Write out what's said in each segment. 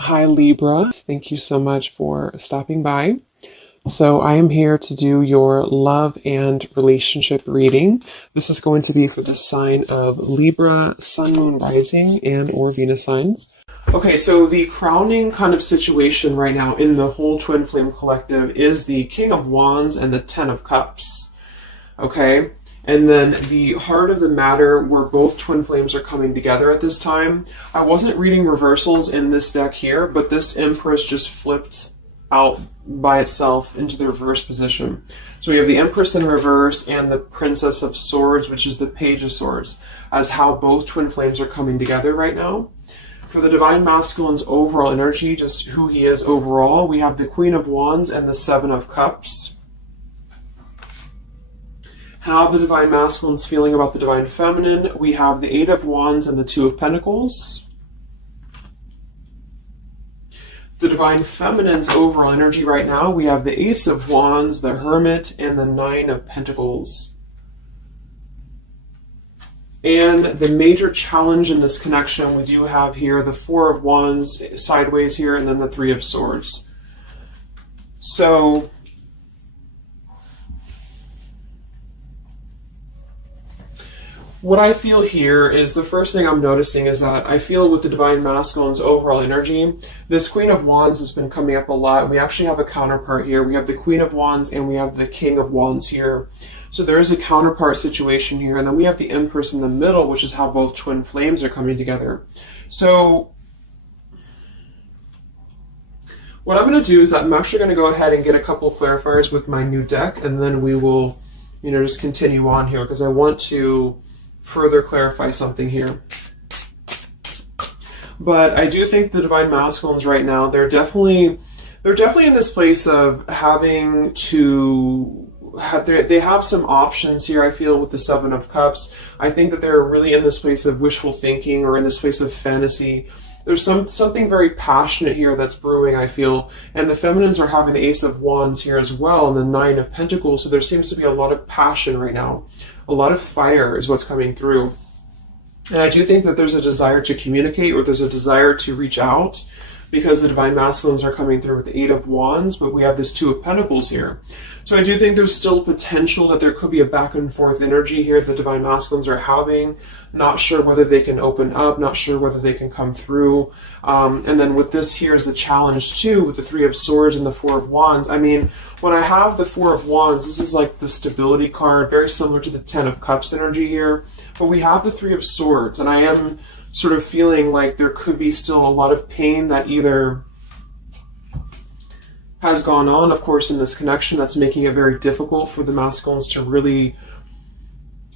Hi Libra, thank you so much for stopping by. So I am here to do your love and relationship reading. This is going to be for the sign of Libra, Sun, Moon, Rising, and or Venus signs. Okay, so the crowning kind of situation right now in the whole Twin Flame Collective is the King of Wands and the Ten of Cups. Okay, and then the heart of the matter where both twin flames are coming together at this time. I wasn't reading reversals in this deck here, but this Empress just flipped out by itself into the reverse position. So we have the Empress in reverse and the Princess of Swords, which is the Page of Swords, as how both twin flames are coming together right now. For the Divine Masculine's overall energy, just who he is overall, we have the Queen of Wands and the Seven of Cups. How the Divine Masculine's feeling about the Divine Feminine, we have the Eight of Wands and the Two of Pentacles. The Divine Feminine's overall energy right now, we have the Ace of Wands, the Hermit, and the Nine of Pentacles. And the major challenge in this connection, we do have here the Four of Wands sideways here, and then the Three of Swords. So what I feel here is the first thing I'm noticing is that I feel with the Divine Masculine's overall energy, this Queen of Wands has been coming up a lot. We actually have a counterpart here. We have the Queen of Wands and we have the King of Wands here. So there is a counterpart situation here. And then we have the Empress in the middle, which is how both twin flames are coming together. So what I'm going to do is I'm actually going to go ahead and get a couple of clarifiers with my new deck. And then we will, just continue on here because I want to further clarify something here. But I do think the Divine Masculines right now, they're definitely in this place of having to have, they have some options here, I feel, with the Seven of Cups. I think that they're really in this place of wishful thinking or in this place of fantasy. There's something very passionate here that's brewing, I feel. And the Feminines are having the Ace of Wands here as well and the Nine of Pentacles. So there seems to be a lot of passion right now. A lot of fire is what's coming through. And I do think that there's a desire to communicate or there's a desire to reach out because the Divine Masculines are coming through with the Eight of Wands, but we have this Two of Pentacles here. So I do think there's still potential that there could be a back and forth energy here the Divine Masculines are having. Not sure whether they can open up, not sure whether they can come through. And then with this here is the challenge too, with the Three of Swords and the Four of Wands. I mean, when I have the Four of Wands, this is like the stability card, very similar to the Ten of Cups energy here. But we have the Three of Swords, and I am sort of feeling like there could be still a lot of pain that either has gone on, of course, in this connection that's making it very difficult for the masculines to really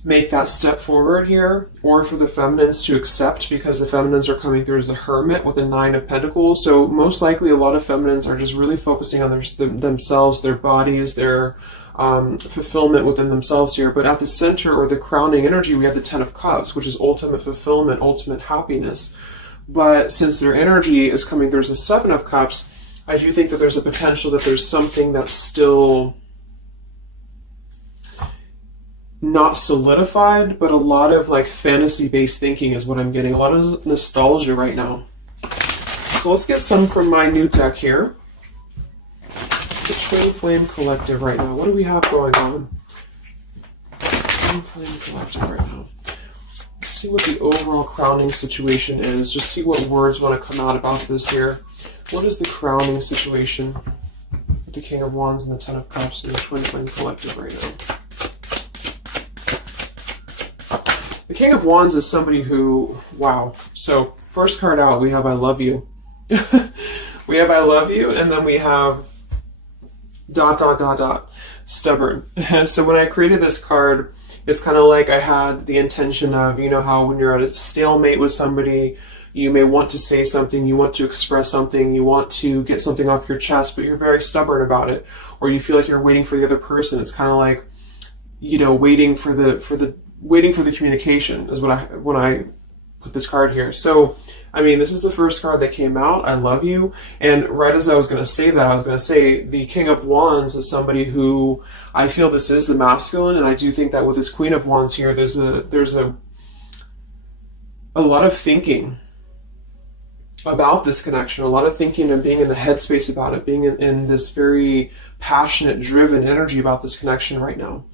make that step forward here, or for the feminines to accept because the feminines are coming through as a Hermit with a Nine of Pentacles. So most likely a lot of feminines are just really focusing on themselves, their bodies, their fulfillment within themselves here. But at the center or the crowning energy, we have the Ten of Cups, which is ultimate fulfillment, ultimate happiness. But since their energy is coming through as a Seven of Cups, I do think that there's a potential that there's something that's still not solidified, but a lot of like fantasy-based thinking is what I'm getting. A lot of nostalgia right now. So let's get some from my new deck here. The Twin Flame Collective right now. What do we have going on? Twin Flame Collective right now. Let's see what the overall crowning situation is. Just see what words want to come out about this here. What is the crowning situation with the King of Wands and the Ten of Cups and the Twin Flame Collective right now? The King of Wands is somebody who, wow. So first card out, we have I love you. We have I love you, and then we have ... stubborn. So when I created this card, it's kind of like I had the intention of, how when you're at a stalemate with somebody, you may want to say something, you want to express something, you want to get something off your chest, but you're very stubborn about it, or you feel like you're waiting for the other person. It's kind of like, waiting for the communication is when I put this card here. So, I mean, this is the first card that came out, I love you. And right as I was going to say that, I was going to say the King of Wands is somebody who I feel this is the masculine. And I do think that with this Queen of Wands here, there's a lot of thinking about this connection, a lot of thinking and being in the headspace about it, being in this very passionate, driven energy about this connection right now.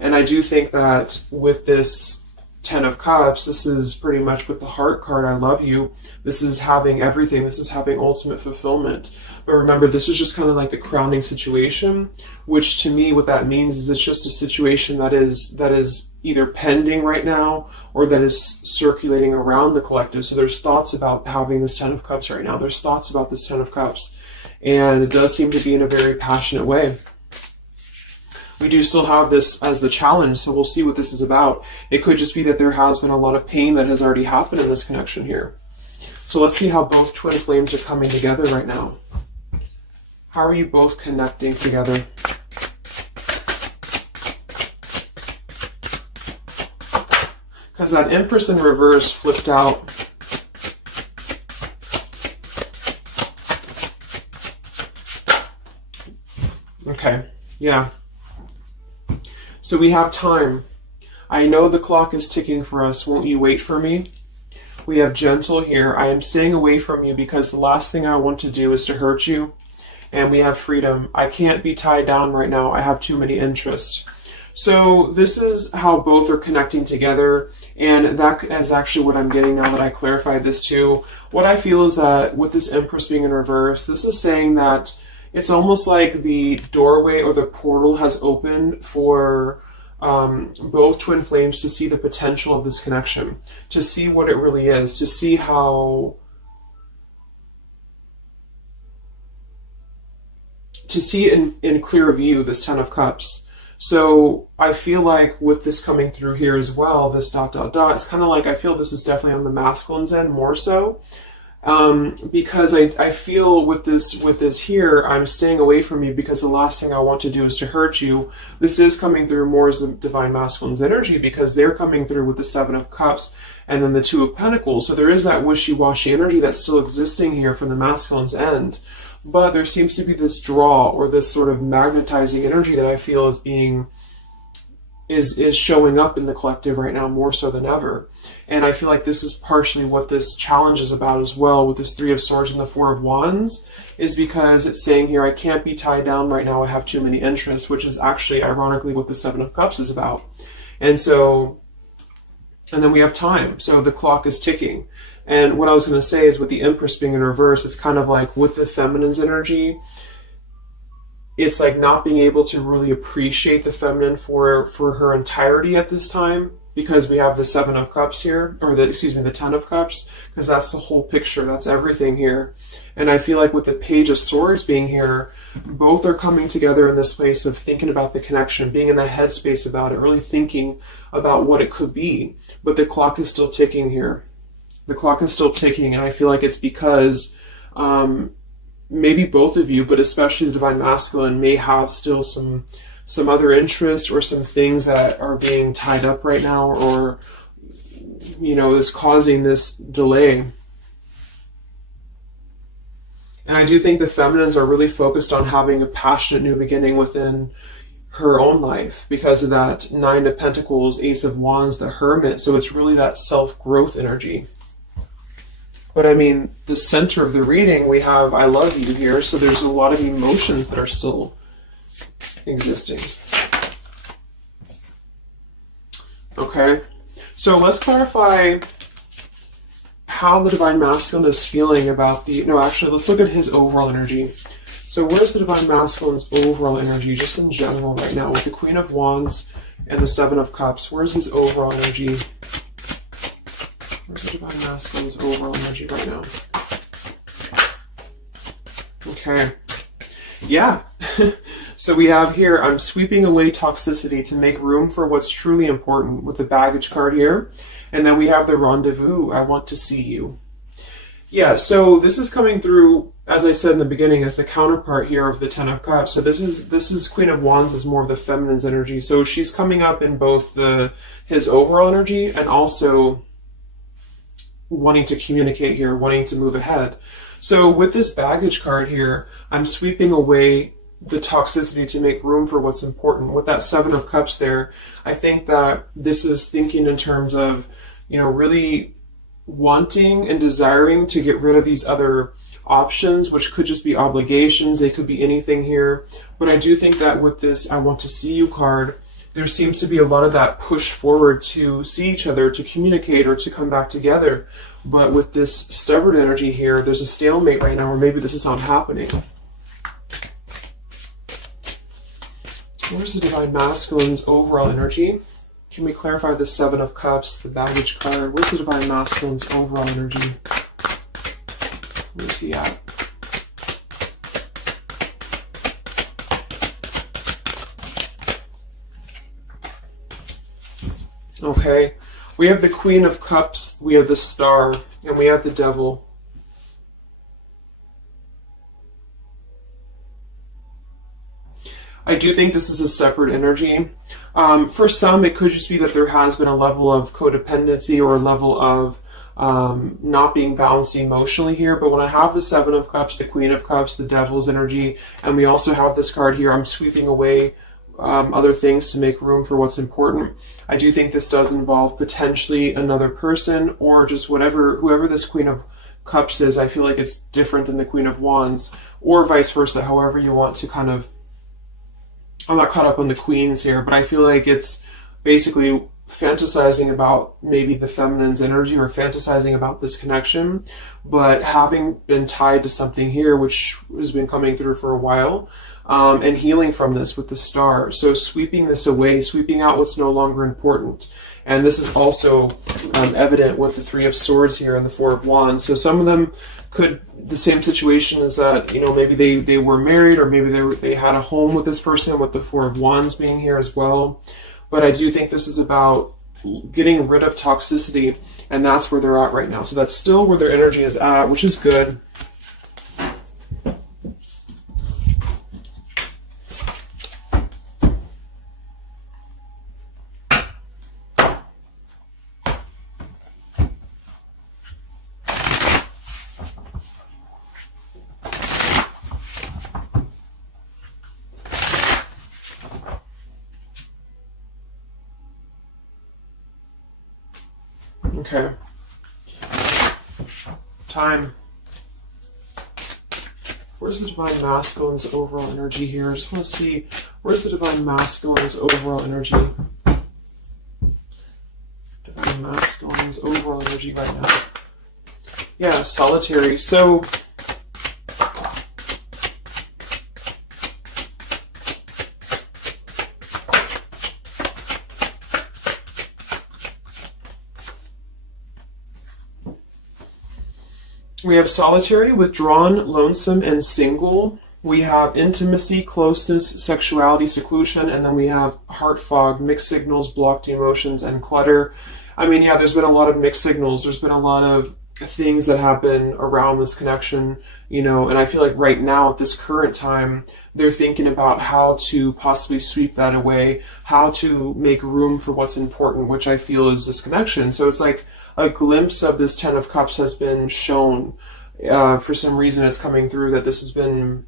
And I do think that with this Ten of Cups, this is pretty much with the heart card, I love you. This is having everything. This is having ultimate fulfillment. But remember, this is just kind of like the crowning situation, which to me, what that means is it's just a situation that is either pending right now or that is circulating around the collective. So there's thoughts about having this Ten of Cups right now. There's thoughts about this Ten of Cups. And it does seem to be in a very passionate way. We do still have this as the challenge, so we'll see what this is about. It could just be that there has been a lot of pain that has already happened in this connection here. So let's see how both twin flames are coming together right now. How are you both connecting together? Because that Empress in reverse flipped out. Okay, yeah. So we have time. I know the clock is ticking for us. Won't you wait for me? We have gentle here. I am staying away from you because the last thing I want to do is to hurt you. And we have freedom. I can't be tied down right now. I have too many interests. So this is how both are connecting together. And that is actually what I'm getting now that I clarified this too. What I feel is that with this Empress being in reverse, this is saying that it's almost like the doorway or the portal has opened for both twin flames to see the potential of this connection, to see what it really is, to see how, to see in clear view this Ten of Cups. So I feel like with this coming through here as well, this ... it's kind of like I feel this is definitely on the masculine's end more so. Because I feel with this here, I'm staying away from you because the last thing I want to do is to hurt you. This is coming through more as the Divine Masculine's energy because they're coming through with the Seven of Cups and then the Two of Pentacles. So there is that wishy-washy energy that's still existing here from the masculine's end. But there seems to be this draw or this sort of magnetizing energy that I feel is being is showing up in the collective right now more so than ever. And I feel like this is partially what this challenge is about as well with this Three of Swords and the Four of Wands, is because it's saying here, I can't be tied down right now, I have too many interests, which is actually ironically what the Seven of Cups is about. And so, and then we have time. So the clock is ticking. And what I was going to say is with the Empress being in reverse, it's kind of like with the feminine's energy, it's like not being able to really appreciate the feminine for her entirety at this time, because we have the Seven of Cups here, or the Ten of Cups, because that's the whole picture, that's everything here. And I feel like with the Page of Swords being here, both are coming together in this place of thinking about the connection, being in the headspace about it, really thinking about what it could be. But the clock is still ticking here. The clock is still ticking, and I feel like it's because maybe both of you, but especially the Divine Masculine, may have still some other interests or some things that are being tied up right now, or, you know, is causing this delay. And I do think the feminines are really focused on having a passionate new beginning within her own life because of that Nine of Pentacles, Ace of Wands, the Hermit. So it's really that self-growth energy. But I mean, the center of the reading, we have I love you here, so there's a lot of emotions that are still existing. Okay, so let's clarify how the Divine Masculine is feeling about the, no, actually, let's look at his overall energy. So where's the Divine Masculine's overall energy, just in general right now, with the Queen of Wands and the Seven of Cups? Where's his overall energy? Where's the Divine Masculine's overall energy right now? Okay. Yeah. So we have here, I'm sweeping away toxicity to make room for what's truly important, with the baggage card here. And then we have the rendezvous, I want to see you. Yeah, so this is coming through, as I said in the beginning, as the counterpart here of the Ten of Cups. So this is Queen of Wands is more of the feminine's energy. So she's coming up in both his overall energy and also wanting to communicate here, wanting to move ahead. So with this baggage card here, I'm sweeping away the toxicity to make room for what's important. With that Seven of Cups there, I think that this is thinking in terms of, you know, really wanting and desiring to get rid of these other options, which could just be obligations. They could be anything here. But I do think that with this I want to see you card, there seems to be a lot of that push forward to see each other, to communicate, or to come back together. But with this stubborn energy here, there's a stalemate right now, or maybe this is not happening. Where's the Divine Masculine's overall energy? Can we clarify the Seven of Cups, the baggage card? Where's the Divine Masculine's overall energy? Where's he at? Okay, we have the Queen of Cups, we have the Star, and we have the Devil. I do think this is a separate energy. For some, it could just be that there has been a level of codependency or a level of not being balanced emotionally here. But when I have the Seven of Cups, the Queen of Cups, the Devil's energy, and we also have this card here, I'm sweeping away other things to make room for what's important. I do think this does involve potentially another person, or just whoever this Queen of Cups is. I feel like it's different than the Queen of Wands, or vice versa, however you want to kind of. I'm not caught up on the queens here, but I feel like it's basically fantasizing about maybe the feminine's energy, or fantasizing about this connection, but having been tied to something here, which has been coming through for a while, and healing from this with the Star. So sweeping this away, sweeping out what's no longer important. And this is also evident with the Three of Swords here and the Four of Wands. So some of them could, the same situation is that, you know, maybe they were married, or maybe they had a home with this person, with the Four of Wands being here as well. But I do think this is about getting rid of toxicity, and that's where they're at right now. So that's still where their energy is at, which is good. Okay. Time. Where's the Divine Masculine's overall energy here? I just want to see, where's the Divine Masculine's overall energy? Divine Masculine's overall energy right now. Yeah, solitary. So we have solitary, withdrawn, lonesome, and single. We have intimacy, closeness, sexuality, seclusion, and then we have heart fog, mixed signals, blocked emotions, and clutter. I mean, yeah, there's been a lot of mixed signals. There's been a lot of things that happen around this connection, you know, and I feel like right now at this current time, they're thinking about how to possibly sweep that away, how to make room for what's important, which I feel is this connection. So it's like a glimpse of this Ten of Cups has been shown. For some reason it's coming through that this has been,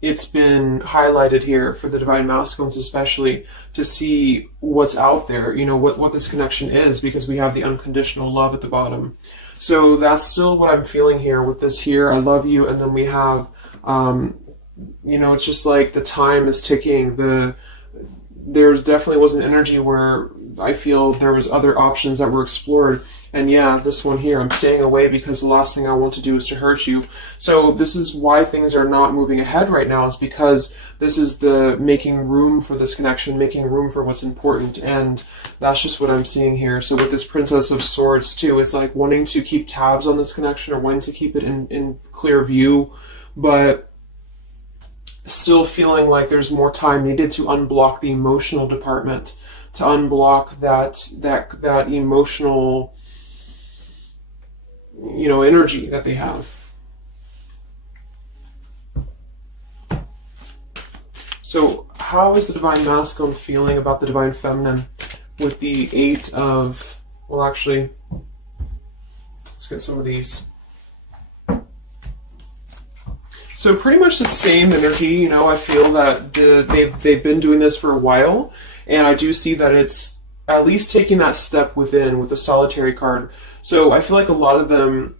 it's been highlighted here for the Divine Masculines especially, to see what's out there, you know, what this connection is, because we have the unconditional love at the bottom. So that's still what I'm feeling here with this here, I love you, and then we have, you know, it's just like the time is ticking. There definitely was an energy where I feel there was other options that were explored. And yeah, this one here, I'm staying away because the last thing I want to do is to hurt you. So this is why things are not moving ahead right now, is because this is the making room for this connection, making room for what's important. And that's just what I'm seeing here. So with this Princess of Swords too, it's like wanting to keep tabs on this connection, or wanting to keep it in clear view, but still feeling like there's more time needed to unblock the emotional department, to unblock that emotional, you know, energy that they have. So how is the Divine Masculine feeling about the Divine Feminine with the Eight of, well, actually, let's get some of these. So pretty much the same energy, you know. I feel that they've been doing this for a while, and I do see that it's at least taking that step within with the Solitary card. So I feel like a lot of them,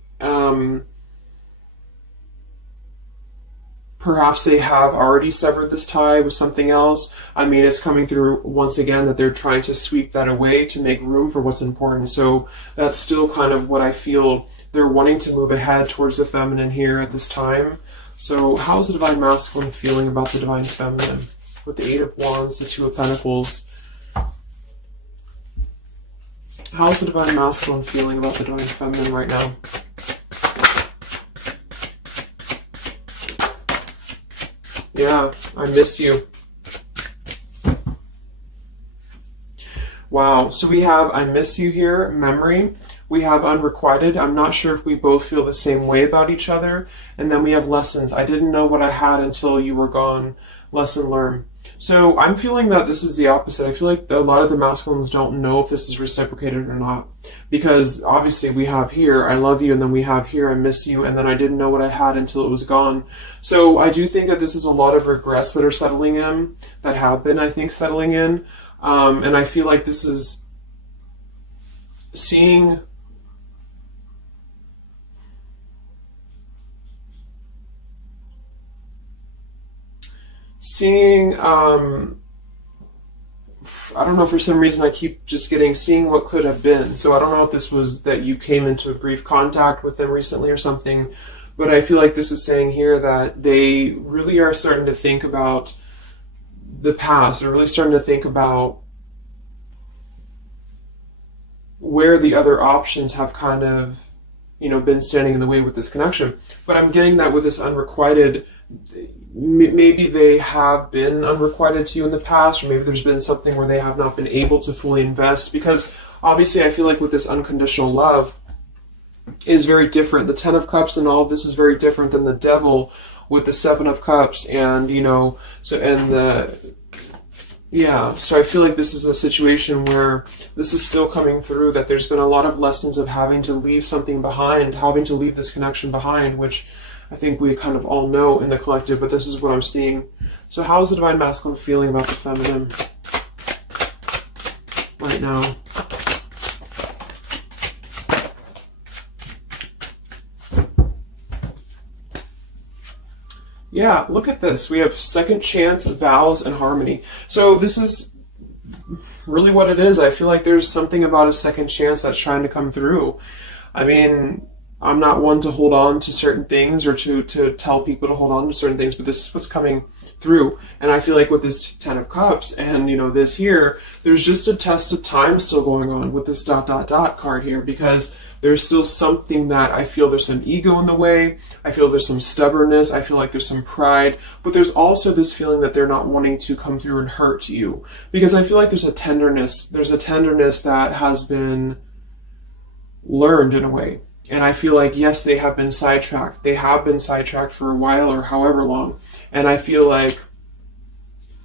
perhaps they have already severed this tie with something else. I mean, it's coming through once again that they're trying to sweep that away to make room for what's important. So that's still kind of what I feel. They're wanting to move ahead towards the feminine here at this time. So how's the Divine Masculine feeling about the Divine Feminine? With the Eight of Wands, the Two of Pentacles. How's the Divine Masculine feeling about the Divine Feminine right now? Yeah, I miss you. Wow, so we have I miss you here, memory. We have unrequited. I'm not sure if we both feel the same way about each other. And then we have lessons. I didn't know what I had until you were gone. Lesson learned. So I'm feeling that this is the opposite. I feel like a lot of the masculines don't know if this is reciprocated or not. Because obviously we have here, I love you, and then we have here, I miss you, and then I didn't know what I had until it was gone. So I do think that this is a lot of regrets that are settling in, that have been, I think, settling in. And I feel like this is seeing I don't know, for some reason I keep just getting seeing what could have been. So I don't know if this was that you came into a brief contact with them recently or something, but I feel like this is saying here that they really are starting to think about the past. They're really starting to think about where the other options have kind of, been standing in the way with this connection. But I'm getting that with this unrequited, maybe they have been unrequited to you in the past, or maybe there's been something where they have not been able to fully invest, because obviously I feel like with this unconditional love is very different. The Ten of Cups and all of this is very different than the Devil with the Seven of Cups, and so I feel like this is a situation where this is still coming through, that there's been a lot of lessons of having to leave something behind, having to leave this connection behind, which I think we kind of all know in the collective, but this is what I'm seeing. So how is the Divine Masculine feeling about the feminine right now? Yeah, look at this. We have second chance, vows, and harmony. So this is really what it is. I feel like there's something about a second chance that's trying to come through. I mean, I'm not one to hold on to certain things or to tell people to hold on to certain things, but this is what's coming through. And I feel like with this Ten of Cups and, this here, there's just a test of time still going on with this ... card here, because there's still something that I feel there's some ego in the way. I feel there's some stubbornness. I feel like there's some pride, but there's also this feeling that they're not wanting to come through and hurt you, because I feel like there's a tenderness that has been learned in a way. And I feel like, yes, they have been sidetracked. They have been sidetracked for a while or however long. And I feel like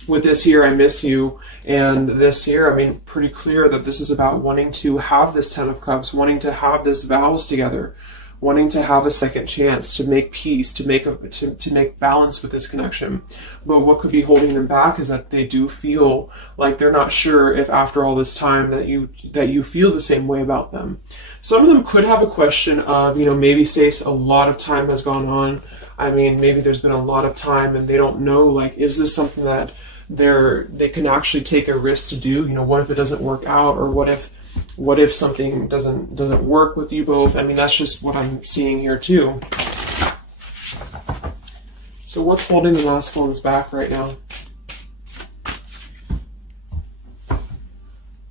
with this here, I miss you, and this here, I mean, pretty clear that this is about wanting to have this Ten of Cups, wanting to have this vows together, wanting to have a second chance to make peace, to make balance with this connection. But what could be holding them back is that they do feel like they're not sure if after all this time that you feel the same way about them. Some of them could have a question of, maybe say a lot of time has gone on. I mean, maybe there's been a lot of time and they don't know, like, is this something that they can actually take a risk to do? What if it doesn't work out, or what if something doesn't work with you both? I mean, that's just what I'm seeing here too. So what's holding the masculines back right now?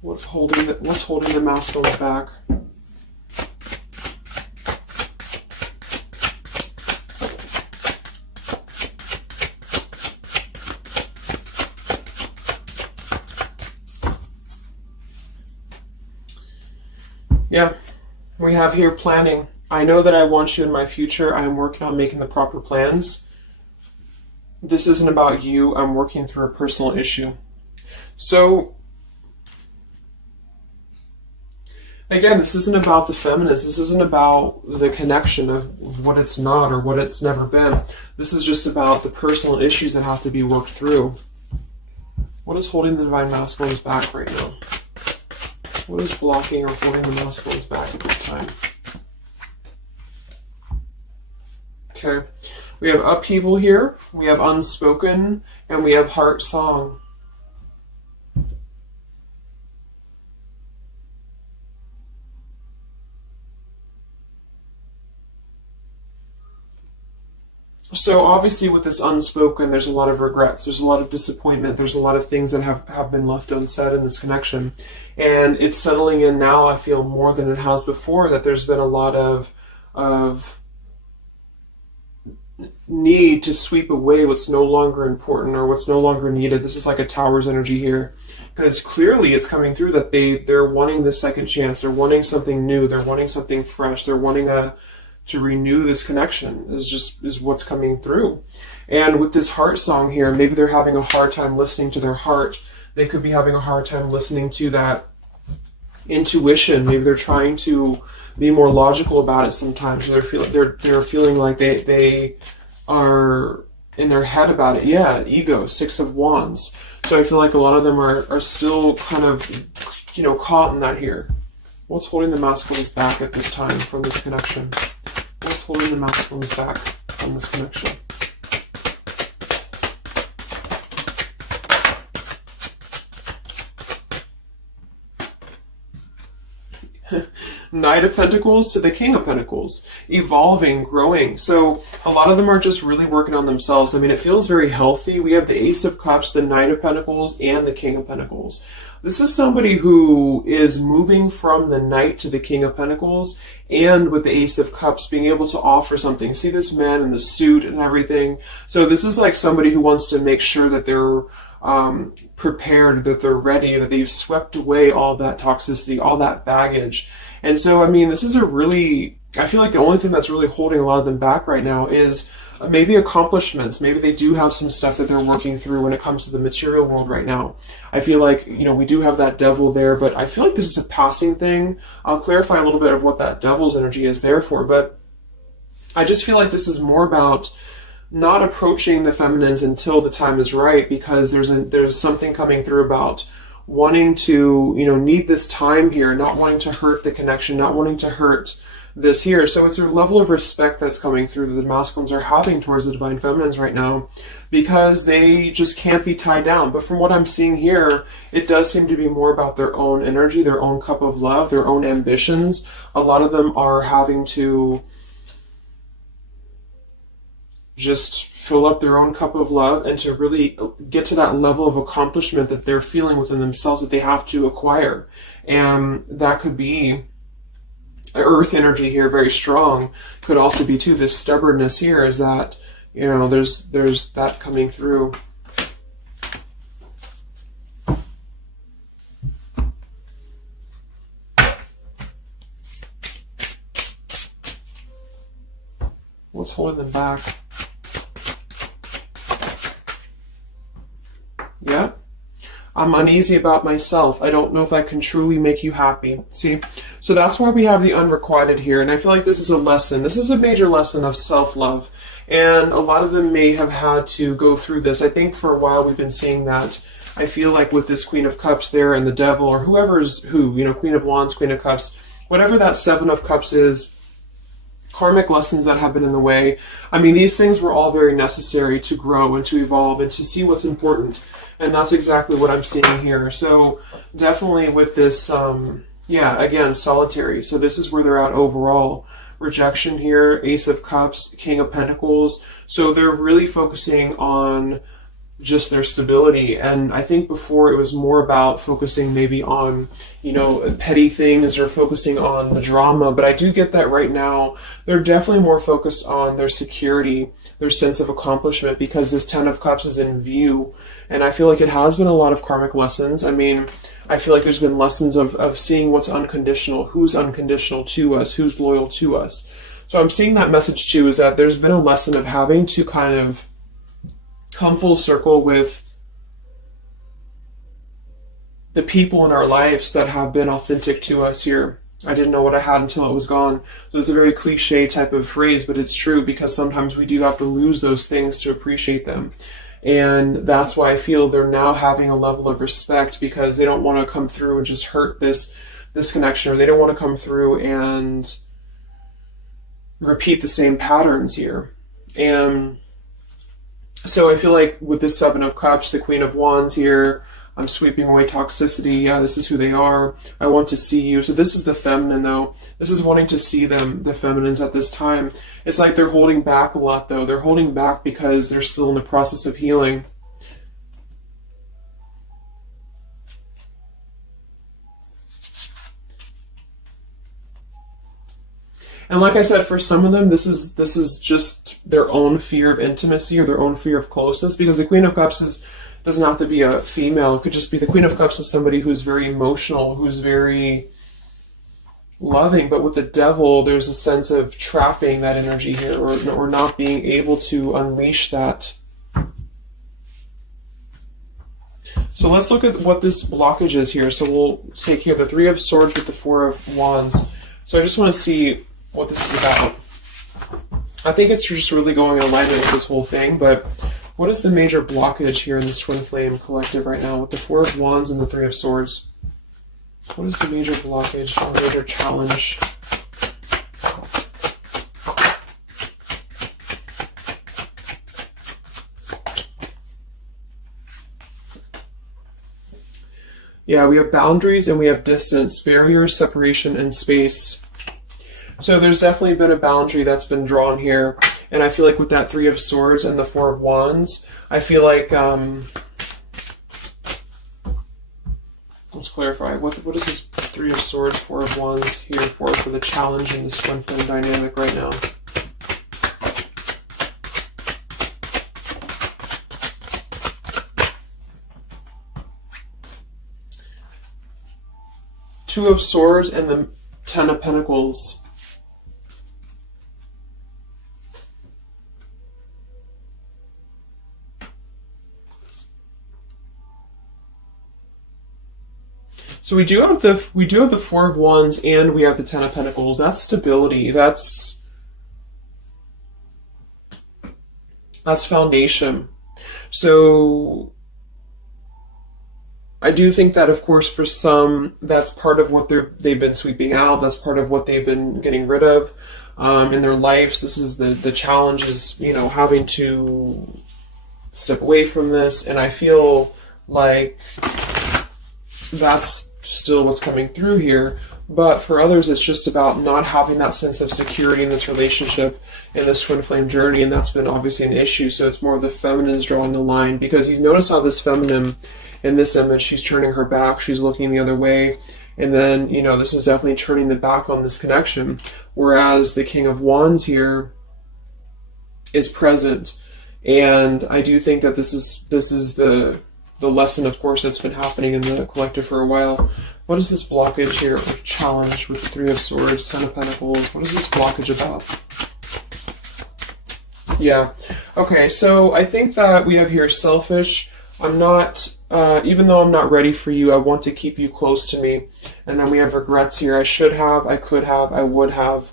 What's holding the masculines back? Yeah, we have here planning. I know that I want you in my future. I am working on making the proper plans. This isn't about you. I'm working through a personal issue. So, again, this isn't about the feminist. This isn't about the connection of what it's not or what it's never been. This is just about the personal issues that have to be worked through. What is holding the Divine Masculines back right now? What is blocking or holding the masculines back at this time? Okay. We have upheaval here, we have unspoken, and we have heart song. So obviously with this unspoken, there's a lot of regrets, there's a lot of disappointment, there's a lot of things that have been left unsaid in this connection. And it's settling in now, I feel, more than it has before, that there's been a lot of need to sweep away what's no longer important or what's no longer needed. This is like a Tower's energy here, because clearly it's coming through that they're wanting this second chance, they're wanting something new, they're wanting something fresh, they're wanting to renew this connection is what's coming through. And with this heart song here, maybe they're having a hard time listening to their heart. They could be having a hard time listening to that intuition. Maybe they're trying to be more logical about it sometimes. They're feeling like they are in their head about it. Yeah, ego, 6 of Wands. So I feel like a lot of them are still kind of, caught in that here. What's holding the masculines back at this time from this connection? What's holding the masculines back from this connection? Knight of Pentacles to the King of Pentacles. Evolving, growing. So a lot of them are just really working on themselves. I mean, it feels very healthy. We have the Ace of Cups, the Knight of Pentacles, and the King of Pentacles. This is somebody who is moving from the Knight to the King of Pentacles, and with the Ace of Cups being able to offer something. See this man in the suit and everything. So this is like somebody who wants to make sure that they're prepared, that they're ready, that they've swept away all that toxicity, all that baggage. And so, I mean, this is I feel like the only thing that's really holding a lot of them back right now is maybe accomplishments. Maybe they do have some stuff that they're working through when it comes to the material world right now. I feel like, we do have that devil there, but I feel like this is a passing thing. I'll clarify a little bit of what that devil's energy is there for, but I just feel like this is more about not approaching the feminines until the time is right, because there's something coming through about wanting to, need this time here, not wanting to hurt the connection, not wanting to hurt this here. So it's a level of respect that's coming through that the masculines are having towards the divine feminines right now, because they just can't be tied down. But from what I'm seeing here, it does seem to be more about their own energy, their own cup of love, their own ambitions. A lot of them are having to just fill up their own cup of love and to really get to that level of accomplishment that they're feeling within themselves that they have to acquire. And that could be earth energy here, very strong. Could also be too this stubbornness here, is that there's that coming through. What's holding them back? Yeah. I'm uneasy about myself. I don't know if I can truly make you happy. See? So that's why we have the unrequited here. And I feel like this is a lesson. This is a major lesson of self-love. And a lot of them may have had to go through this. I think for a while we've been seeing that. I feel like with this Queen of Cups there and the Devil, or whoever's who, Queen of Wands, Queen of Cups, whatever that Seven of Cups is, karmic lessons that have been in the way. I mean, these things were all very necessary to grow and to evolve and to see what's important. And that's exactly what I'm seeing here. So definitely with this, again, solitary. So this is where they're at overall. Rejection here, Ace of Cups, King of Pentacles. So they're really focusing on just their stability. And I think before it was more about focusing maybe on, petty things or focusing on the drama. But I do get that right now they're definitely more focused on their security, their sense of accomplishment, because this Ten of Cups is in view. And I feel like it has been a lot of karmic lessons. I mean, I feel like there's been lessons of seeing what's unconditional, who's unconditional to us, who's loyal to us. So I'm seeing that message too, is that there's been a lesson of having to kind of come full circle with the people in our lives that have been authentic to us here. I didn't know what I had until it was gone. So it's a very cliche type of phrase, but it's true, because sometimes we do have to lose those things to appreciate them. And that's why I feel they're now having a level of respect, because they don't want to come through and just hurt this this connection, or they don't want to come through and repeat the same patterns here. And so I feel like with this Seven of Cups, the Queen of Wands here, I'm sweeping away toxicity. Yeah, this is who they are. I want to see you. So this is the feminine, though. This is wanting to see them, the feminines at this time. It's like they're holding back a lot, though. They're holding back because they're still in the process of healing. And like I said, for some of them, this is just their own fear of intimacy or their own fear of closeness, because the Queen of Cups doesn't have to be a female. It could just be the Queen of Cups is somebody who's very emotional, who's very loving. But with the Devil, there's a sense of trapping that energy here, or not being able to unleash that. So let's look at what this blockage is here. So we'll take here the Three of Swords with the Four of Wands. So I just want to see what this is about. I think it's just really going in alignment with this whole thing, but what is the major blockage here in this Twin Flame collective right now with the Four of Wands and the Three of Swords? What is the major blockage or major challenge? Yeah, we have boundaries and we have distance, barriers, separation, and space. So there's definitely been a boundary that's been drawn here. And I feel like with that Three of Swords and the Four of Wands, I feel like, let's clarify, what is this Three of Swords, Four of Wands here for the challenge in this Twin Flame dynamic right now? Two of Swords and the Ten of Pentacles. So we do have the Four of Wands and we have the Ten of Pentacles. That's stability. That's foundation. So I do think that, of course, for some, that's part of what they've been sweeping out. That's part of what they've been getting rid of in their lives. This is the challenge is, having to step away from this. And I feel like that's still what's coming through here. But for others, it's just about not having that sense of security in this relationship, in this Twin Flame journey, and that's been obviously an issue. So it's more of the feminine is drawing the line, because you notice how this feminine in this image, she's turning her back, she's looking the other way, and then, this is definitely turning the back on this connection, whereas the King of Wands here is present. And I do think that this is the lesson, of course, that's been happening in the collective for a while. What is this blockage here, or challenge with the Three of Swords, Ten of Pentacles? What is this blockage about? Yeah. Okay, so I think that we have here selfish. I'm not, even though I'm not ready for you, I want to keep you close to me. And then we have regrets here. I should have, I could have, I would have.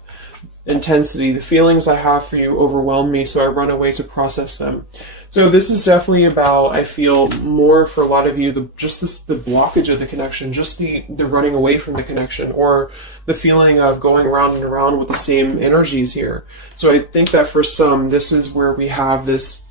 Intensity. The feelings I have for you overwhelm me, so I run away to process them. So this is definitely about, I feel, more for a lot of you, the blockage of the connection, just the running away from the connection, or the feeling of going around and around with the same energies here. So I think that for some, this is where we have this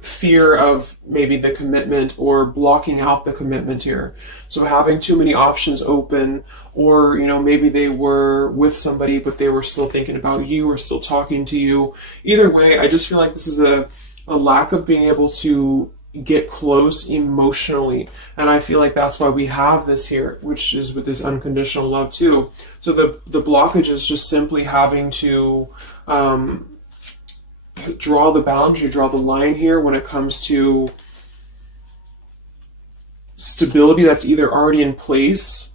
fear of maybe the commitment, or blocking out the commitment here. So having too many options open, or maybe they were with somebody but they were still thinking about you or still talking to you. Either way, I just feel like this is a lack of being able to get close emotionally, and I feel like that's why we have this here, which is with this unconditional love too. So the blockage is just simply having to draw the boundary, draw the line here when it comes to stability that's either already in place,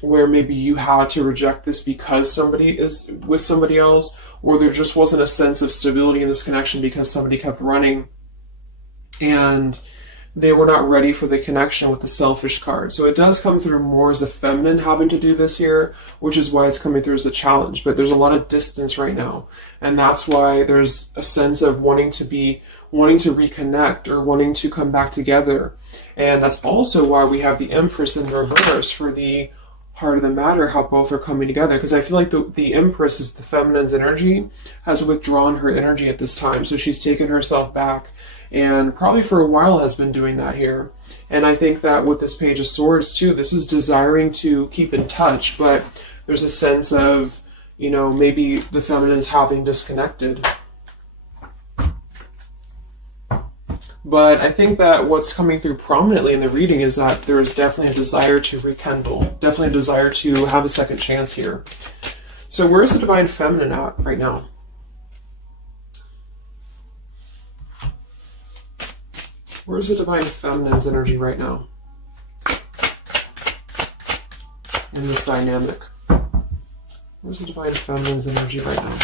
where maybe you had to reject this because somebody is with somebody else, or there just wasn't a sense of stability in this connection because somebody kept running. And they were not ready for the connection with the selfish card. So it does come through more as a feminine having to do this here, which is why it's coming through as a challenge. But there's a lot of distance right now. And that's why there's a sense of wanting to reconnect or wanting to come back together. And that's also why we have the Empress in the reverse for the heart of the matter, how both are coming together. Because I feel like the Empress is the feminine's energy, has withdrawn her energy at this time. So she's taken herself back, and probably for a while has been doing that here. And I think that with this Page of Swords too, this is desiring to keep in touch, but there's a sense of, you know, maybe the feminine's having disconnected. But I think that what's coming through prominently in the reading is that there's definitely a desire to rekindle, definitely a desire to have a second chance here. So where's the Divine Feminine at right now? Where's the Divine Feminine's energy right now in this dynamic? Where's the Divine Feminine's energy right now?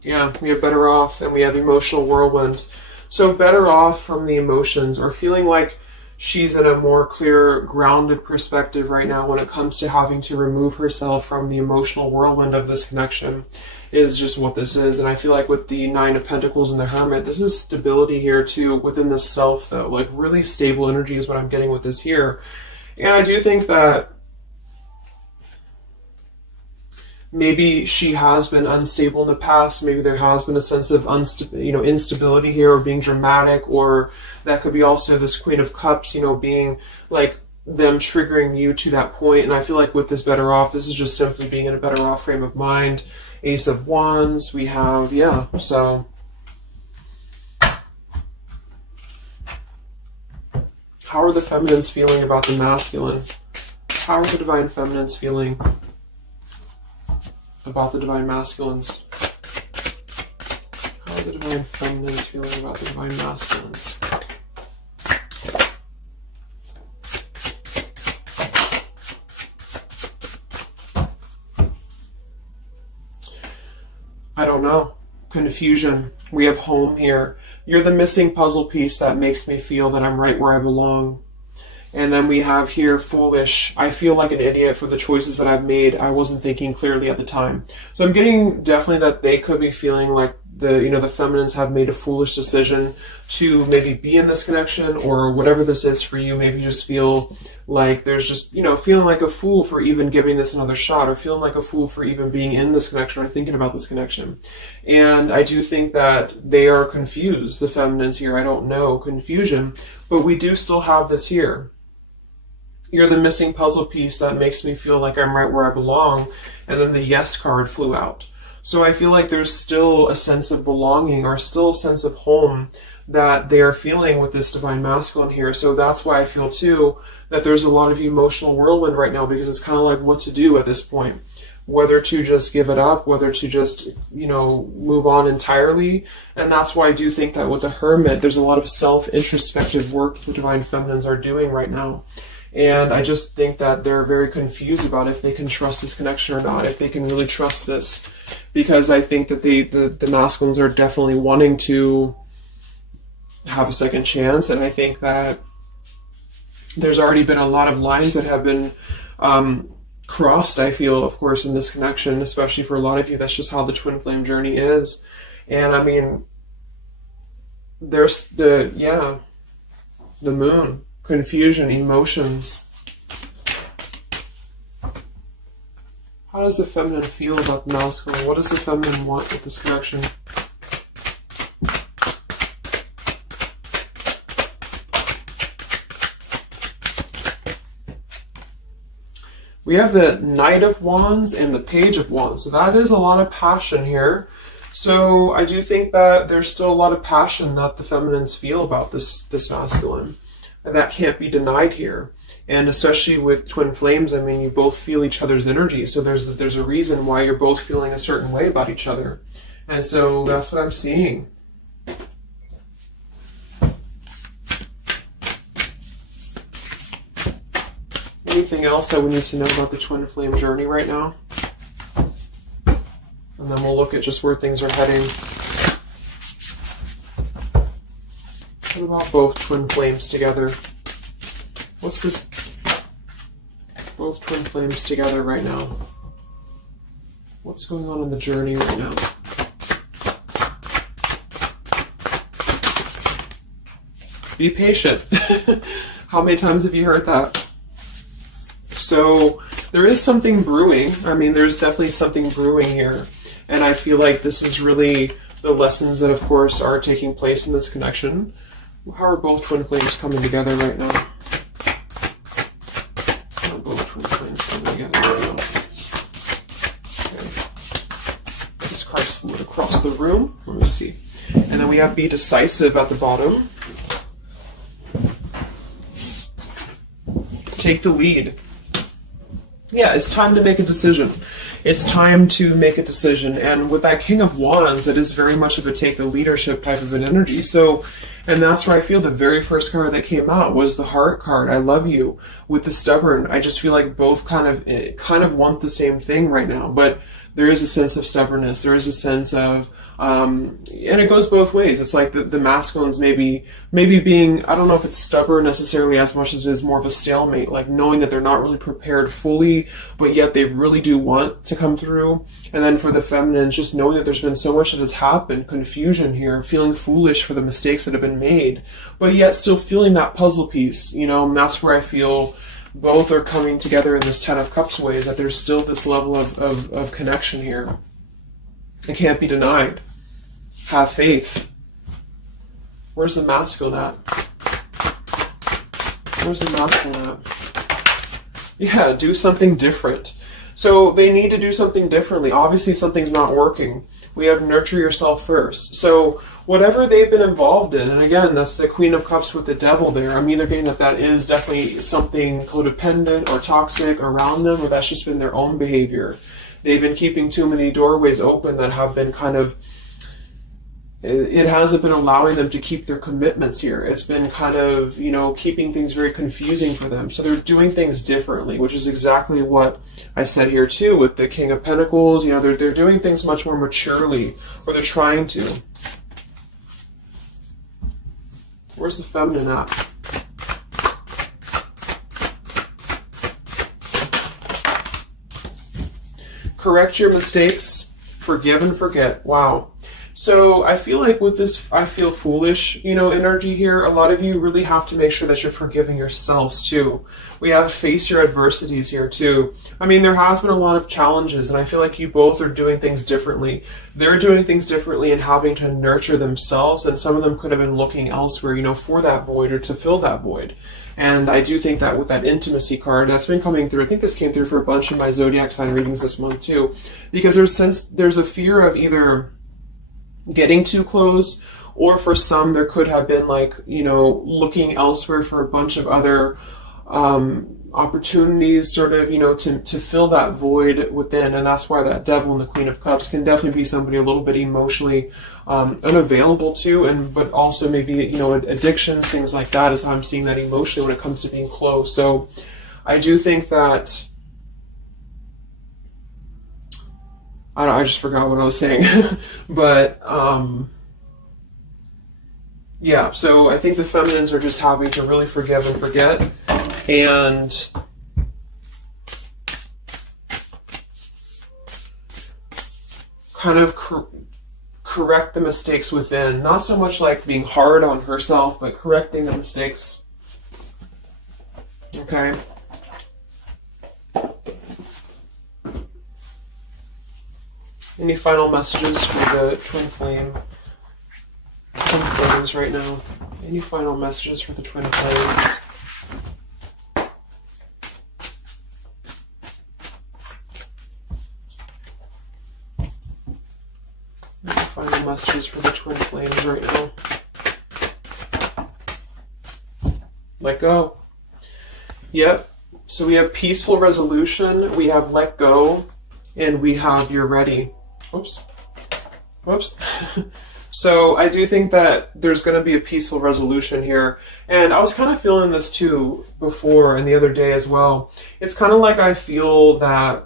Yeah, we have better off, and we have emotional whirlwind. So better off from the emotions, or feeling like she's in a more clear, grounded perspective right now when it comes to having to remove herself from the emotional whirlwind of this connection, is just what this is. And I feel like with the Nine of Pentacles and the Hermit, this is stability here too within the self, though. Like really stable energy is what I'm getting with this here. And I do think that maybe she has been unstable in the past. Maybe there has been a sense of instability here, or being dramatic, or that could be also this Queen of Cups, being like them triggering you to that point. And I feel like with this better off, this is just simply being in a better off frame of mind. Ace of Wands, we have, so how are the feminines feeling about the masculine? How are the Divine Feminines feeling about the Divine Masculines? How are the Divine Feminines feeling about the Divine Masculines? I don't know. Confusion. We have home here. You're the missing puzzle piece that makes me feel that I'm right where I belong. And then we have here foolish. I feel like an idiot for the choices that I've made. I wasn't thinking clearly at the time. So I'm getting definitely that they could be feeling like the feminines have made a foolish decision to maybe be in this connection, or whatever this is for you. Maybe you just feel like there's just, feeling like a fool for even giving this another shot, or feeling like a fool for even being in this connection or thinking about this connection. And I do think that they are confused, the feminines here. I don't know, confusion, but we do still have this here. You're the missing puzzle piece that makes me feel like I'm right where I belong. And then the yes card flew out. So I feel like there's still a sense of belonging, or still a sense of home that they are feeling with this Divine Masculine here. So that's why I feel too that there's a lot of emotional whirlwind right now, because it's kind of like what to do at this point. Whether to just give it up, whether to just, move on entirely. And that's why I do think that with the Hermit, there's a lot of self-introspective work the Divine Feminines are doing right now. And I just think that they're very confused about if they can trust this connection or not, if they can really trust this. Because I think that the masculines are definitely wanting to have a second chance. And I think that there's already been a lot of lines that have been crossed, I feel, of course, in this connection, especially for a lot of you. That's just how the twin flame journey is. And I mean, there's the moon. Confusion, emotions. How does the feminine feel about the masculine? What does the feminine want with this connection? We have the Knight of Wands and the Page of Wands. So that is a lot of passion here. So I do think that there's still a lot of passion that the feminines feel about this masculine. And that can't be denied here. And especially with twin flames, I mean, you both feel each other's energy. So there's a reason why you're both feeling a certain way about each other. And so that's what I'm seeing. Anything else that we need to know about the twin flame journey right now? And then we'll look at just where things are heading. about both twin flames together? What's this? Both twin flames together right now. What's going on in the journey right now? Be patient. How many times have you heard that? So there is something brewing. I mean, there's definitely something brewing here. And I feel like this is really the lessons that, of course, are taking place in this connection. How are both twin flames coming together right now? How are both twin flames coming together right now? Okay. This card slid across the room. Let me see. And then we have be decisive at the bottom. Take the lead. Yeah, it's time to make a decision. It's time to make a decision. And with that King of Wands, that is very much of a take the leadership type of an energy. So, and that's where I feel the very first card that came out was the Heart card. I love you. With the Stubborn, I just feel like both kind of want the same thing right now. But there is a sense of stubbornness. There is a sense of, and it goes both ways. It's like the masculines maybe being, I don't know if it's stubborn necessarily as much as it is more of a stalemate, like knowing that they're not really prepared fully, but yet they really do want to come through. And then for the feminines, just knowing that there's been so much that has happened, confusion here, feeling foolish for the mistakes that have been made, but yet still feeling that puzzle piece, you know, and that's where I feel both are coming together in this Ten of Cups way, is that there's still this level of connection here. It can't be denied. Have faith. Where's the masculine at? Where's the masculine at? Yeah, do something different. So they need to do something differently. Obviously something's not working. We have nurture yourself first. So whatever they've been involved in, and again, that's the Queen of Cups with the Devil there. I'm either getting that is definitely something codependent or toxic around them, or that's just been their own behavior. They've been keeping too many doorways open that have been kind of, it hasn't been allowing them to keep their commitments here. It's been kind of, you know, keeping things very confusing for them. So they're doing things differently, which is exactly what I said here too with the King of Pentacles. You know, they're doing things much more maturely, or they're trying to. Where's the feminine at? Correct your mistakes, forgive and forget. Wow. So I feel like with this I feel foolish, you know, energy here, a lot of you really have to make sure that you're forgiving yourselves too. We have face your adversities here too. I mean, there has been a lot of challenges, and I feel like you both are doing things differently. They're doing things differently and having to nurture themselves, and some of them could have been looking elsewhere, you know, for that void or to fill that void. And I do think that with that intimacy card, that's been coming through. I think this came through for a bunch of my zodiac sign readings this month too, because there's a fear of either getting too close, or for some there could have been like, you know, looking elsewhere for a bunch of other opportunities, sort of, you know, to fill that void within. And that's why that Devil and the Queen of Cups can definitely be somebody a little bit emotionally unavailable to, and but also maybe, you know, addictions, things like that is how I'm seeing that emotionally when it comes to being close. So I do think that I just forgot what I was saying. But yeah, so I think the feminines are just having to really forgive and forget, and kind of correct the mistakes within. Not so much like being hard on herself, but correcting the mistakes. Okay. Any final messages for the twin flames right now? Any final messages for the twin flames? Any final messages for the twin flames right now? Let go. Yep. So we have peaceful resolution, we have let go, and we have you're ready. Oops. Whoops. So I do think that there's going to be a peaceful resolution here. And I was kind of feeling this too before and the other day as well. It's kind of like I feel that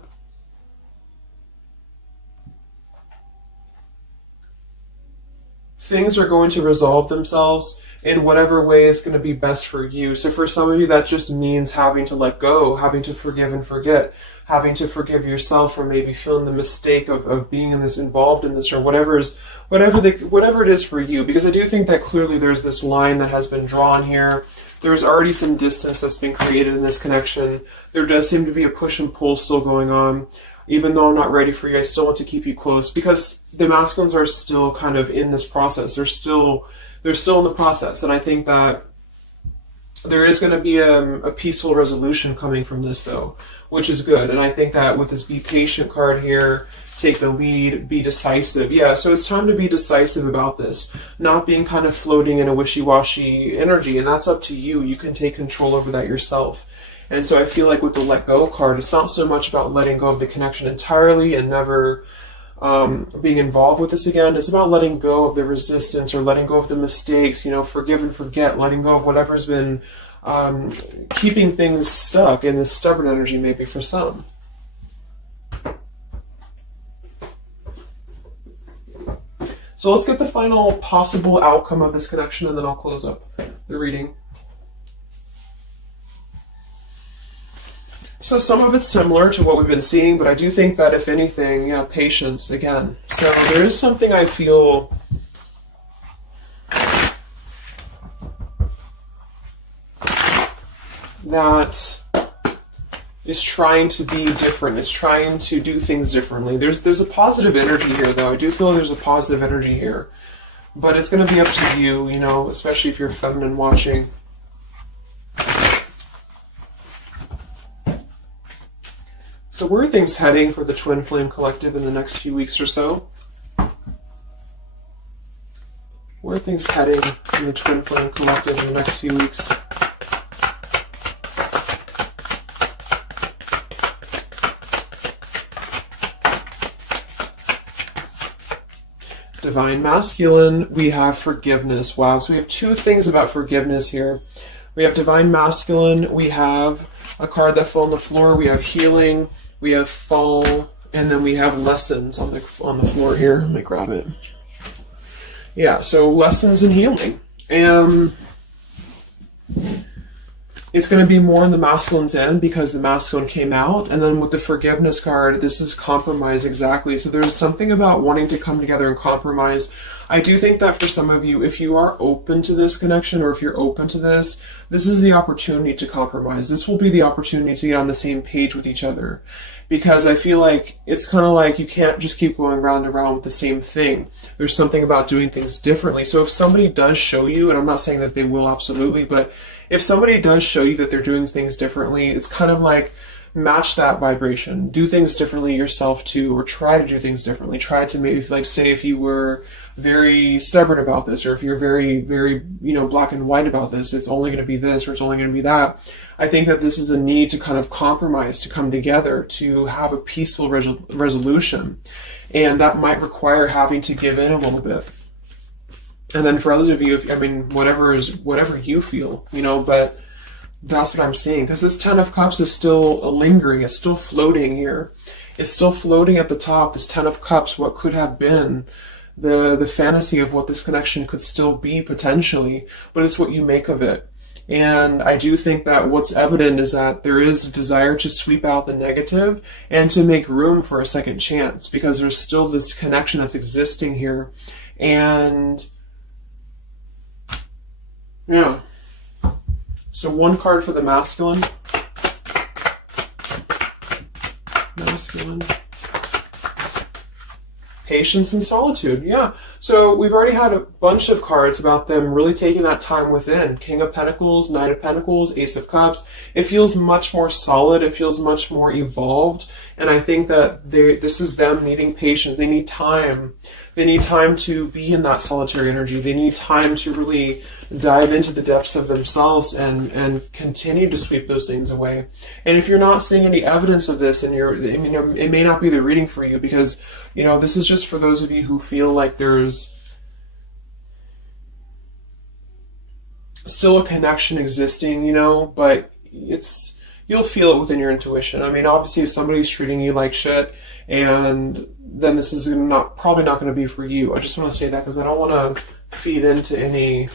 things are going to resolve themselves, in whatever way is going to be best for you. So for some of you, that just means having to let go, having to forgive and forget, having to forgive yourself for maybe feeling the mistake of being in this, involved in this, or whatever it is for you. Because I do think that clearly there's this line that has been drawn here. There's already some distance that's been created in this connection. There does seem to be a push and pull still going on. Even though I'm not ready for you, I still want to keep you close, because the masculines are still kind of in this process. They're still in the process. And I think that there is going to be a peaceful resolution coming from this, though, which is good. And I think that with this Be Patient card here, take the lead, be decisive. Yeah, so it's time to be decisive about this, not being kind of floating in a wishy-washy energy. And that's up to you. You can take control over that yourself. And so I feel like with the Let Go card, it's not so much about letting go of the connection entirely and never being involved with this again. It's about letting go of the resistance, or letting go of the mistakes, forgive and forget, letting go of whatever's been keeping things stuck in this stubborn energy, maybe for some. So let's get the final possible outcome of this connection, and then I'll close up the reading. So some of it's similar to what we've been seeing, but I do think that if anything, patience again. So there is something I feel that is trying to be different. It's trying to do things differently. There's a positive energy here, though. I do feel there's a positive energy here. But it's going to be up to you, especially if you're feminine watching. So where are things heading for the Twin Flame Collective in the next few weeks or so? Where are things heading in the Twin Flame Collective in the next few weeks? Divine Masculine, we have forgiveness. Wow, so we have two things about forgiveness here. We have Divine Masculine, we have a card that fell on the floor, we have healing, we have fall, and then we have lessons on the floor here. Let me grab it. Yeah, so lessons and healing. And it's going to be more on the masculine's end because the masculine came out. And then with the forgiveness card, this is compromise exactly. So there's something about wanting to come together and compromise. I do think that for some of you, if you are open to this connection, or if you're open to this is the opportunity to compromise. This will be the opportunity to get on the same page with each other. Because I feel like it's kind of like you can't just keep going round and round with the same thing. There's something about doing things differently. So if somebody does show you, and I'm not saying that they will absolutely, but if somebody does show you that they're doing things differently, it's kind of like match that vibration. Do things differently yourself too, or try to do things differently. Try to maybe, like, say if you were very stubborn about this, or if you're very, very, black and white about this, it's only going to be this, or it's only going to be that. I think that this is a need to kind of compromise, to come together, to have a peaceful resolution. And that might require having to give in a little bit. And then for others of you, whatever you feel, but that's what I'm seeing. Because this Ten of Cups is still lingering. It's still floating here. It's still floating at the top. This Ten of Cups, what could have been the fantasy of what this connection could still be potentially, but it's what you make of it. And I do think that what's evident is that there is a desire to sweep out the negative and to make room for a second chance, because there's still this connection that's existing here. And yeah. So one card for the masculine. Masculine. Patience and solitude. Yeah. So we've already had a bunch of cards about them really taking that time within. King of Pentacles, Knight of Pentacles, Ace of Cups. It feels much more solid. It feels much more evolved. And I think that this is them needing patience. They need time. They need time to be in that solitary energy. They need time to really dive into the depths of themselves and continue to sweep those things away. And if you're not seeing any evidence of this, and it may not be the reading for you, because this is just for those of you who feel like there's still a connection existing, but you'll feel it within your intuition. Obviously, if somebody's treating you like shit, and then this is probably not going to be for you. I just want to say that because I don't want to feed into any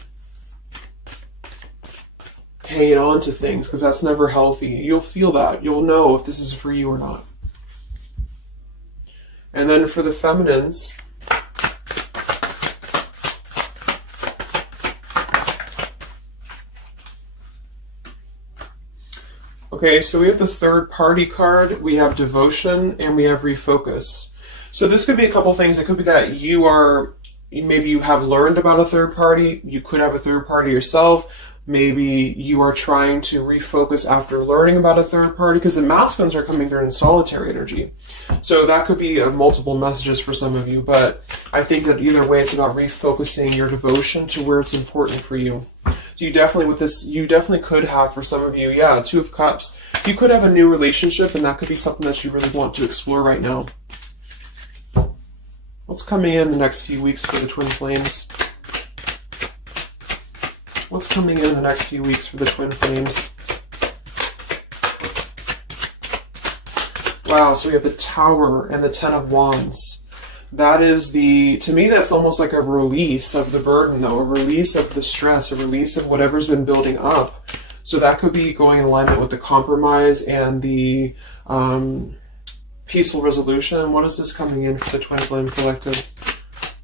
hanging on to things, because that's never healthy. You'll feel that. You'll know if this is for you or not. And then for the feminines, okay, so we have the third party card, we have devotion, and we have refocus. So this could be a couple things. It could be that maybe you have learned about a third party. You could have a third party yourself. Maybe you are trying to refocus after learning about a third party, because the masculines are coming through in solitary energy. So that could be multiple messages for some of you, but I think that either way, it's about refocusing your devotion to where it's important for you. So you definitely could have, for some of you, yeah, Two of Cups. You could have a new relationship, and that could be something that you really want to explore right now. What's coming in the next few weeks for the twin flames? What's coming in the next few weeks for the twin flames? Wow, so we have the Tower and the Ten of Wands. That is to me, that's almost like a release of the burden, though, a release of the stress, a release of whatever's been building up. So that could be going in alignment with the compromise and the peaceful resolution. What is this coming in for the twin flame collective?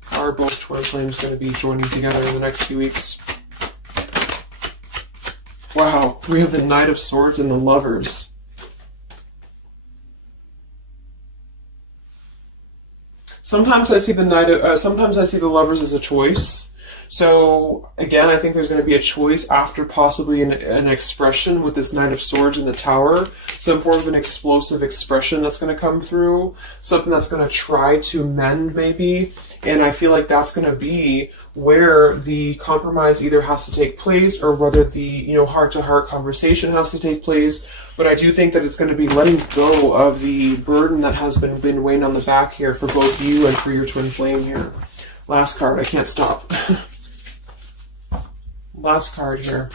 How are both twin flames going to be joining together in the next few weeks? Wow, we have the Knight of Swords and the Lovers. Sometimes I see the Lovers as a choice. So again, I think there's going to be a choice after possibly an expression with this Knight of Swords in the Tower. Some form of an explosive expression that's going to come through. Something that's going to try to mend, maybe. And I feel like that's going to be where the compromise either has to take place, or whether the heart-to-heart conversation has to take place. But I do think that it's going to be letting go of the burden that has been weighing on the back here for both you and for your twin flame here. Last card, I can't stop. Last card here.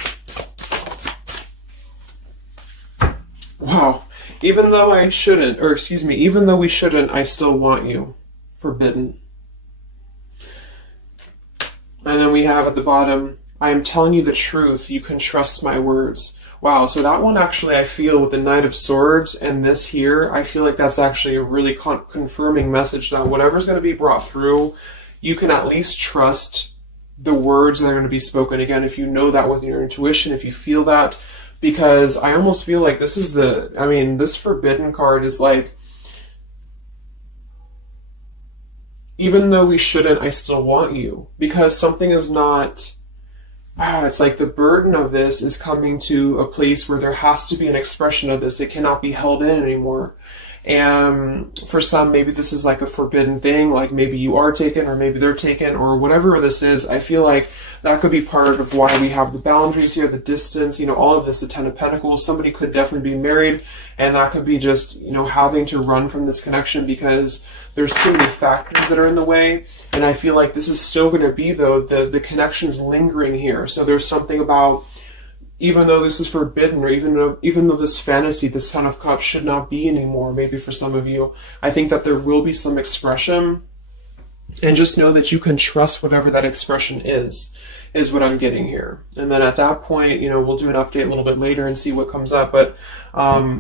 Wow. Even though we shouldn't, I still want you. Forbidden. And then we have at the bottom, I am telling you the truth, you can trust my words. Wow, so that one actually, I feel with the Knight of Swords and this here, I feel like that's actually a really confirming message that whatever's going to be brought through, you can at least trust the words that are going to be spoken. Again, if you know that with your intuition, if you feel that, because I almost feel like this is this Forbidden card is like, even though we shouldn't, I still want you. Because something is not... it's like the burden of this is coming to a place where there has to be an expression of this. It cannot be held in anymore. And for some, maybe this is like a forbidden thing, like maybe you are taken or maybe they're taken or whatever this is. I feel like that could be part of why we have the boundaries here, the distance, all of this, the Ten of Pentacles. Somebody could definitely be married, and that could be just, having to run from this connection because there's too many factors that are in the way. And I feel like this is still going to be, though, the connection's lingering here. So there's something about, even though this is forbidden, or even though this fantasy, this Ten of Cups should not be anymore, maybe for some of you, I think that there will be some expression, and just know that you can trust whatever that expression is what I'm getting here. And then at that point, we'll do an update a little bit later and see what comes up, but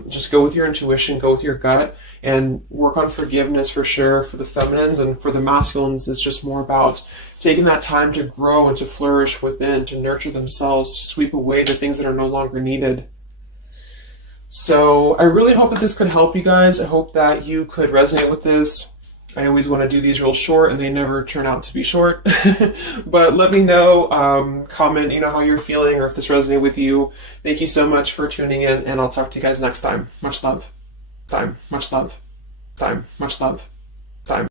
just go with your intuition, go with your gut, and work on forgiveness for sure for the feminines. And for the masculines, it's just more about taking that time to grow and to flourish within, to nurture themselves, to sweep away the things that are no longer needed. So I really hope that this could help you guys. I hope that you could resonate with this. I always want to do these real short, and they never turn out to be short. But let me know, comment, how you're feeling, or if this resonated with you. Thank you so much for tuning in, and I'll talk to you guys next time. Much love. Much love. Much love.